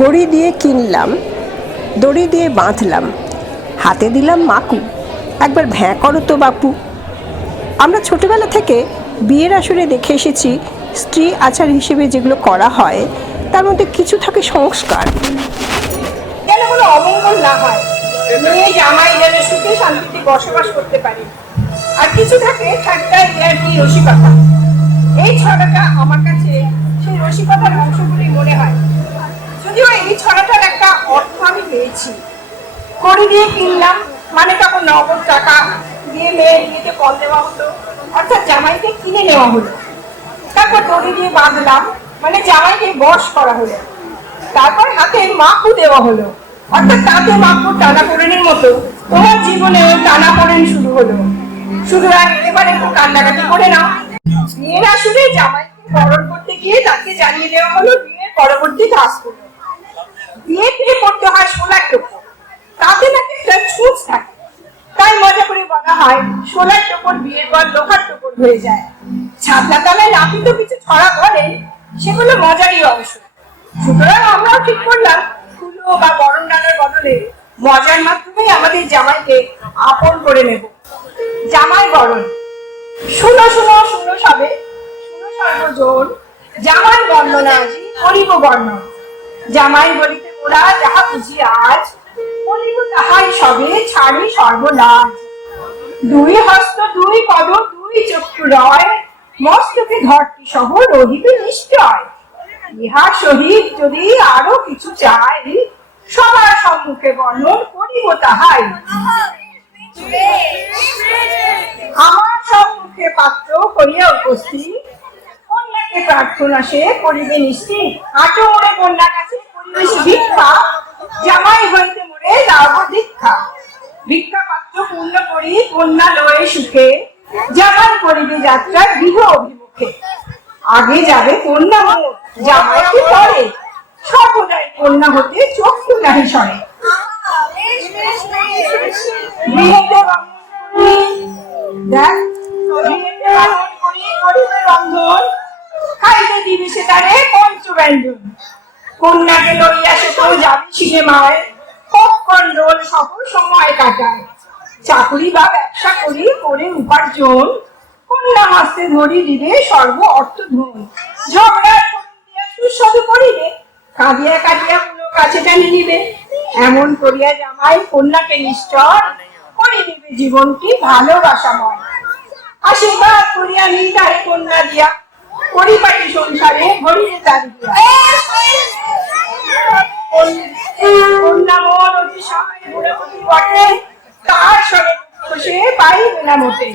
কড়ি দিয়ে কিনলাম, দড়ি দিয়ে বাঁধলাম, হাতে দিলাম মাকু। একবার ভ্যাঁ করো তো বাপু। আমরা ছোটবেলা থেকে বিয়ের আসরে দেখে এসেছি, স্ত্রী আচার হিসেবে যেগুলো করা হয়, তার মধ্যে কিছু থাকে সংস্কার। যেন কোনো অমঙ্গল না হয়। মেয়ে জামাই যেন সুখে শান্তিতে বসবাস করতে আর কিছু থাকে ঠাট্টা ইয়ার্কি রসিকতা। পেয়েছি। কড়ি দিয়ে কিনলাম মানে তখন নগদ টাকা দিয়ে মেয়ের বিয়েতে কল দেওয়া হতো অর্থাৎ জামাইকে কিনে নেওয়া হলো। তারপর দড়ি দিয়ে বাঁধলাম মানে জামাইকে বশ করা হলো। তারপর হাতে মাকু দেওয়া হলো। অর্থাৎ তাতে মাকু টানা পড়েনের মতো। তোমার জীবনেও টানা পড়েন শুরু হলো। শুধু আর এবার একটু কান্নাকাটি করে নাও বিয়ের আসলে জামাইকে বরণ করতে গিয়ে তাকে জানিয়ে দেওয়া হলো, বিয়ের পরবর্তী কাজগুলো বিয়ে ফিরে করতে হয় সোলার টোপর তাতে নাকি একটা ছুঁচ থাকে তাই মজা করে বলা হয় সোলার টোপর বিয়ের পর লোহার টোপর হয়ে যায়। ছাদনা তলায় নাপিত কিছু ছড়া করে সেগুলো মজারই অংশ। সুতরাং আমরাও ঠিক করলাম, ফুলো বা বরণ ডানার বদলে মজার মাধ্যমে আমাদের জামাইকে আপন করে নেব। জামাই বরণ। শুনো শুনো শুনো সবে, শুনো সর্বজন। জামাই বর্ণনা আজি করিব বর্ণন। জামাই বলিতে মোরা যাহা বুঝি আজ, বলিব তাহাই সবে, ছাড়ি সর্বলাজ দুই হস্ত, দুই পদ, দুই চক্ষু রয়। মস্তকে সহ রহিবে নিশ্চয়। ইহার সহিত যদি আরও কিছু চাই, সবার সম্মুখে বর্ণন করিব তাহাই। আমার সম্মুখে পাত্র করিয়া উপস্থিত। কন্যাকে প্রার্থনা সে করিবে নিশ্চিত। মোড়ে কন্যা কাছে করিবে ভিক্ষা করি, কন্যা সুখে, জামাই করিবে যাত্রা গৃহ অভিমুখে। আগে যাবে কন্যা সর্বদাই কন্যা হতে চক্ষু নাহি সরে। কন্যাকে লইয়া সে তো যাবি সিনেমায় পপকর্ন রোল সহ সময় কাটায়। চাকরি বা ব্যবসা করি, করে উপার্জন, কন্যা হাসতে ধরি দিবে সর্ব অর্থ ধন। ঝগড়ার করিবে, কাঁদিয়া কাঁদিয়া কোনো কাছে টানি নিবে। এমন করিয়া জামাই কন্যাকে নিশ্চয় করে দিবে জীবনটি আশীর্বাদ করিয়া নির্ধারে কন্যা দিয়া, পরিপাটি সংসারে ভরিয়ে দাঁড়িয়ে কন্যা মোর অতিশয় গুণবতী বটে। খুশি পাইবে না মোটে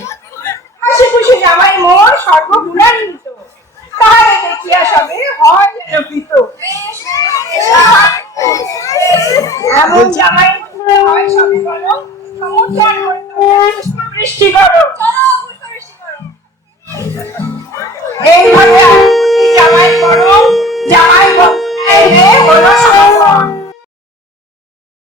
হাসি খুশি জামাই মোর সর্বগুণান্বিত। তাহারে দেখিয়া সবে হয় যেন প্রীত। এমন জামাই হয় সবে বলো। সমর্থন বৃষ্টি করো। এইভাবে